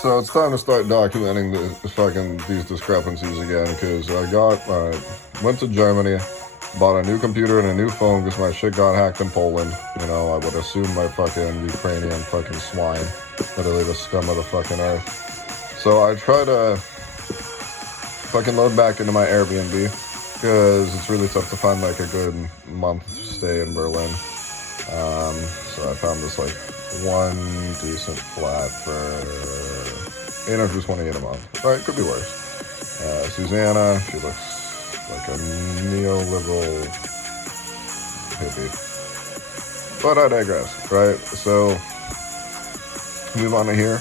So it's time to start documenting these discrepancies again, because I went to Germany, bought a new computer and a new phone because my shit got hacked in Poland. You know, I would assume by fucking Ukrainian fucking swine, literally the scum of the fucking earth. So I try to fucking load back into my Airbnb, because it's really tough to find like a good month stay in Berlin. So I found this like one decent flat for 828 a month. Right, could be worse. Susanna, she looks like a neoliberal hippie. But I digress, right? So move on to here,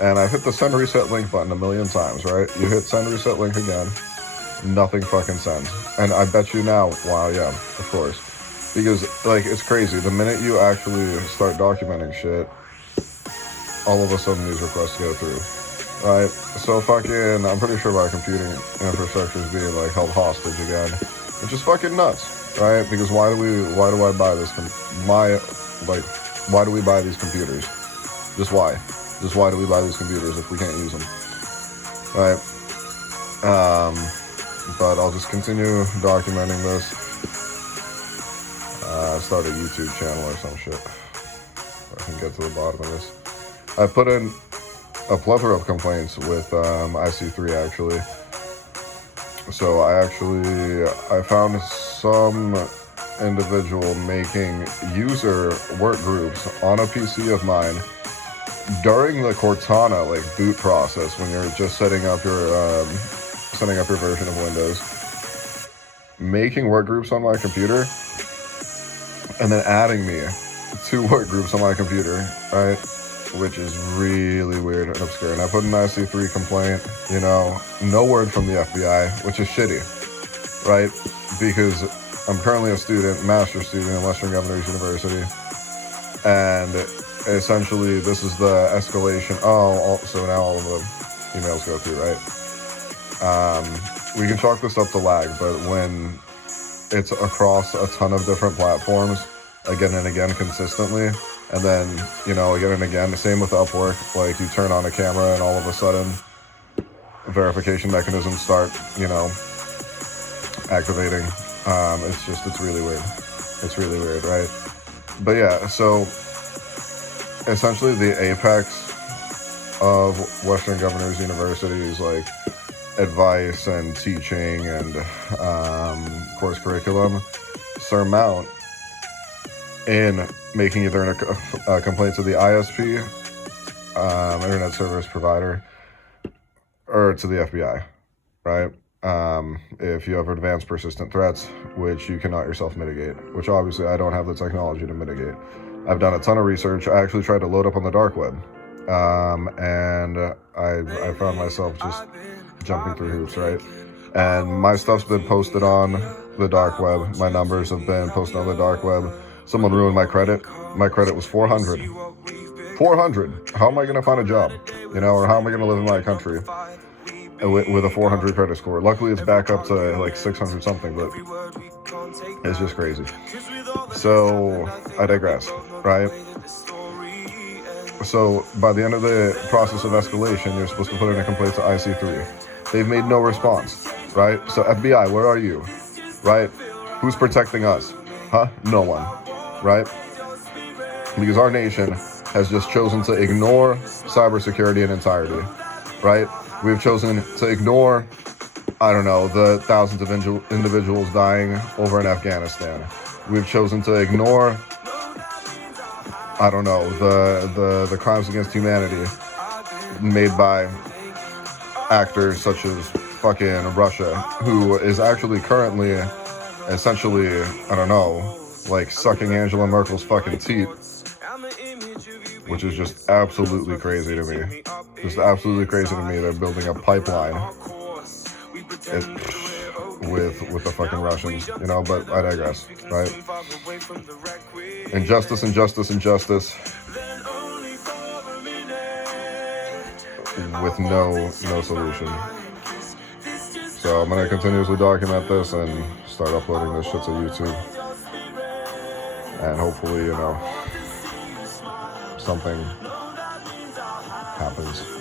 and I've hit the send reset link button a million times, right? You hit send reset link again, nothing fucking sends. And I bet you now, wow, yeah, of course. Because, like, it's crazy. The minute you actually start documenting shit, all of a sudden these requests go through, right? So fucking, I'm pretty sure my computing infrastructure is being, like, held hostage again, which is fucking nuts, right? Because why do I buy this, why do we buy these computers? Just why? Just why do we buy these computers if we can't use them, right? But I'll just continue documenting this. Start a YouTube channel or some shit. I can get to the bottom of this. I put in a plethora of complaints with IC3 actually. So I found some individual making user work groups on a PC of mine during the Cortana like boot process when you're just setting up your version of Windows, making work groups on my computer, and then adding me to work groups on my computer, right? Which is really weird and obscure. And I put an IC3 complaint, you know, no word from the FBI, which is shitty, right? Because I'm currently a student, master's student at Western Governors University, and essentially this is the escalation. So now all of the emails go through, right? We can chalk this up to lag, but when it's across a ton of different platforms again and again consistently, and then, you know, again and again, the same with Upwork, like you turn on a camera and all of a sudden verification mechanisms start, you know, activating. It's really weird. It's really weird, right? But yeah, so essentially the apex of Western Governors University is like advice and teaching and course curriculum surmount in making either a complaint to the ISP, internet service provider, or to the FBI, right? If you have advanced persistent threats, which you cannot yourself mitigate, which obviously I don't have the technology to mitigate. I've done a ton of research. I actually tried to load up on the dark web, and I found myself just jumping through hoops, right? And my stuff's been posted on the dark web. My numbers have been posted on the dark web. Someone ruined my credit. My credit was 400. 400. How am I going to find a job? You know, or how am I going to live in my country with a 400 credit score? Luckily, it's back up to like 600 something, but it's just crazy. So I digress, right? So by the end of the process of escalation, you're supposed to put in a complaint to IC3. They've made no response, right? So FBI, where are you, right? Who's protecting us? Huh? No one, right? Because our nation has just chosen to ignore cybersecurity in entirety, right? We've chosen to ignore, I don't know, the thousands of individuals dying over in Afghanistan. We've chosen to ignore, I don't know, the crimes against humanity made by actors such as fucking Russia, who is actually currently essentially, I don't know, like sucking Angela Merkel's fucking teeth, which is just absolutely crazy to me. Just absolutely crazy to me. They're building a pipeline with the fucking Russians, you know, but I digress, right? Injustice, injustice, injustice, with no solution. So I'm gonna continuously document this and start uploading this shit to YouTube, and hopefully, you know, something happens.